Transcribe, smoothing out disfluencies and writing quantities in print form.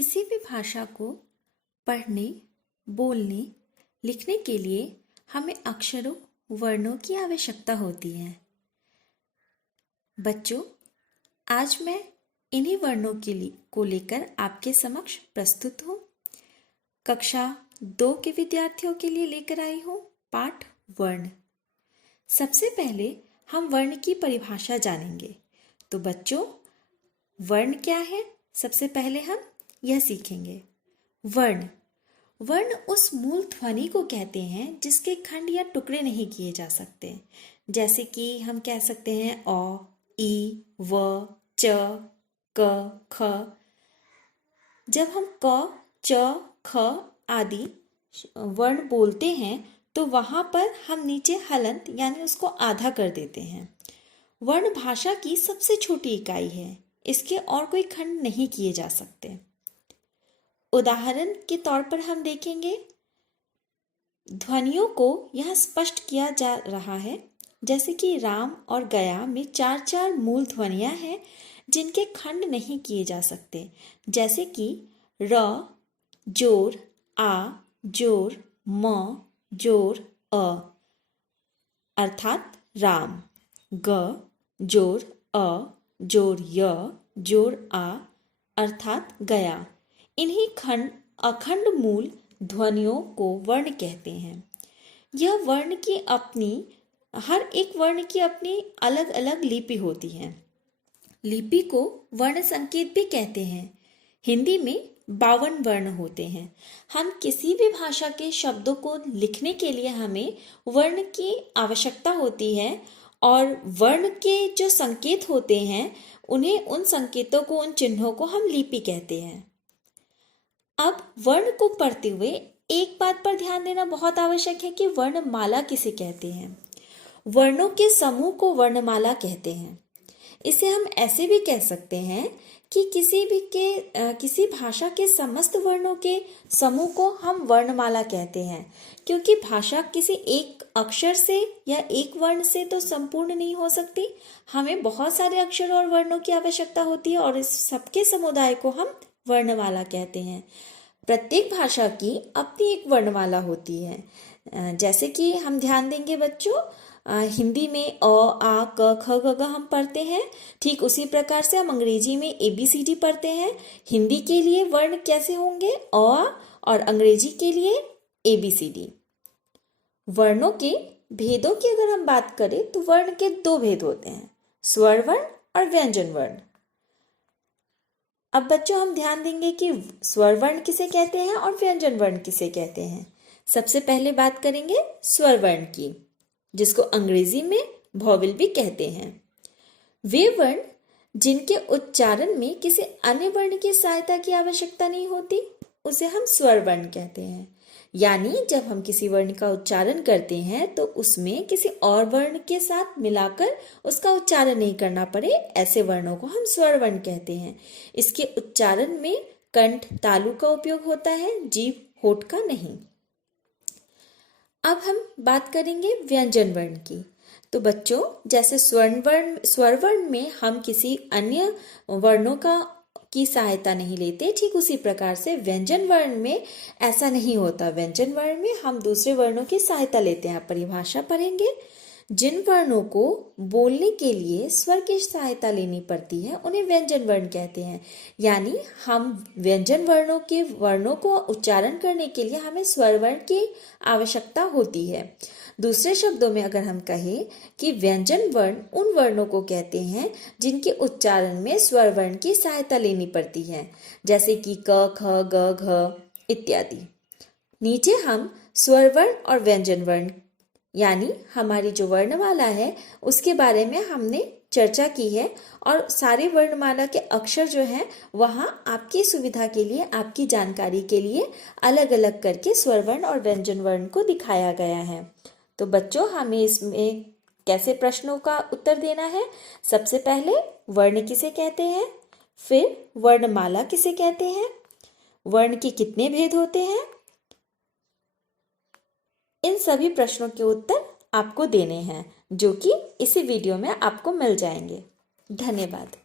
किसी भी भाषा को पढ़ने, बोलने, लिखने के लिए हमें अक्षरों, वर्णों की आवश्यकता होती है। बच्चों, आज मैं इन्हीं वर्णों को लेकर आपके समक्ष प्रस्तुत हूँ। कक्षा 2 के विद्यार्थियों के लिए लेकर आई हूँ पाठ वर्ण। सबसे पहले हम वर्ण की परिभाषा जानेंगे। तो बच्चों, वर्ण क्या है? सबसे पहले हम यह सीखेंगे। वर्ण उस मूल ध्वनि को कहते हैं जिसके खंड या टुकड़े नहीं किए जा सकते। जैसे कि हम कह सकते हैं अ, ई, व, च, क, ख। जब हम क, च, ख आदि वर्ण बोलते हैं तो वहां पर हम नीचे हलंत यानी उसको आधा कर देते हैं। वर्ण भाषा की सबसे छोटी इकाई है। इसके और कोई खंड नहीं किए जा सकते। उदाहरण के तौर पर हम देखेंगे, ध्वनियों को यह स्पष्ट किया जा रहा है जैसे कि राम और गया में 4 मूल ध्वनियां हैं जिनके खंड नहीं किए जा सकते। जैसे कि र, जोर, आ, जोर, म, जोर, अ अर्थात राम, ग, जोर, अ, जोर, य, जोर, आ अर्थात गया। इन्हीं अखंड मूल ध्वनियों को वर्ण कहते हैं। यह वर्ण की हर एक वर्ण की अपनी अलग अलग लिपि होती है। लिपि को वर्ण संकेत भी कहते हैं। हिंदी में 52 वर्ण होते हैं। हम किसी भी भाषा के शब्दों को लिखने के लिए हमें वर्ण की आवश्यकता होती है और वर्ण के जो संकेत होते हैं उन संकेतों को, उन चिन्हों को हम लिपि कहते हैं। अब वर्ण को पढ़ते हुए एक बात पर ध्यान देना बहुत आवश्यक है कि वर्णमाला किसे कहते हैं। वर्णों के समूह को वर्णमाला कहते हैं। इसे हम ऐसे भी कह सकते हैं कि किसी भाषा के समस्त वर्णों के समूह को हम वर्णमाला कहते हैं, क्योंकि भाषा किसी एक अक्षर से या एक वर्ण से तो संपूर्ण नहीं हो सकती। हमें बहुत सारे अक्षरों और वर्णों की आवश्यकता होती है और इस सबके समुदाय को हम वर्णमाला कहते हैं। प्रत्येक भाषा की अपनी एक वर्णमाला होती है। जैसे कि हम ध्यान देंगे बच्चों, हिंदी में अ, आ, क, ख, ग, घ हम पढ़ते हैं। ठीक उसी प्रकार से हम अंग्रेजी में ABCD पढ़ते हैं। हिंदी के लिए वर्ण कैसे होंगे? अ, और अंग्रेजी के लिए ABCD। वर्णों के भेदों की अगर हम बात करें तो वर्ण के 2 भेद होते हैं, स्वर वर्ण और व्यंजन वर्ण। अब बच्चों, हम ध्यान देंगे कि स्वर वर्ण किसे कहते हैं और व्यंजन वर्ण किसे कहते हैं। सबसे पहले बात करेंगे स्वर वर्ण की, जिसको अंग्रेजी में वॉवेल भी कहते हैं। वे वर्ण जिनके उच्चारण में किसी अन्य वर्ण की सहायता की आवश्यकता नहीं होती, उसे हम स्वर वर्ण कहते हैं। यानी जब हम किसी वर्ण का उच्चारण करते हैं तो उसमें किसी और वर्ण के साथ मिलाकर उसका उच्चारण नहीं करना पड़े, ऐसे वर्णों को हम स्वर वर्ण कहते हैं। इसके उच्चारण में कंठ, तालु का उपयोग होता है, जीभ, होठ का नहीं। अब हम बात करेंगे व्यंजन वर्ण की। तो बच्चों, जैसे स्वर वर्ण में हम किसी अन्य वर्णों की सहायता नहीं लेते, ठीक उसी प्रकार से व्यंजन वर्ण में ऐसा नहीं होता। व्यंजन वर्ण में हम दूसरे वर्णों की सहायता लेते हैं। परिभाषा पढ़ेंगे। जिन वर्णों को बोलने के लिए स्वर की सहायता लेनी पड़ती है उन्हें व्यंजन वर्ण कहते हैं। यानी हम व्यंजन वर्णों को उच्चारण करने के लिए हमें स्वर वर्ण की आवश्यकता होती है। दूसरे शब्दों में अगर हम कहें कि व्यंजन वर्ण उन वर्णों को कहते हैं जिनके उच्चारण में स्वर वर्ण की सहायता लेनी पड़ती है, जैसे कि क, ख, ग, घ इत्यादि। नीचे हम स्वर वर्ण और व्यंजन वर्ण यानी हमारी जो वर्णमाला है उसके बारे में हमने चर्चा की है और सारे वर्णमाला के अक्षर जो हैं वहाँ आपकी सुविधा के लिए, आपकी जानकारी के लिए अलग अलग करके स्वर वर्ण और व्यंजन वर्ण को दिखाया गया है। तो बच्चों, हमें इसमें कैसे प्रश्नों का उत्तर देना है? सबसे पहले वर्ण किसे कहते हैं, फिर वर्णमाला किसे कहते हैं, वर्ण के कितने भेद होते हैं, इन सभी प्रश्नों के उत्तर आपको देने हैं जो कि इसी वीडियो में आपको मिल जाएंगे। धन्यवाद।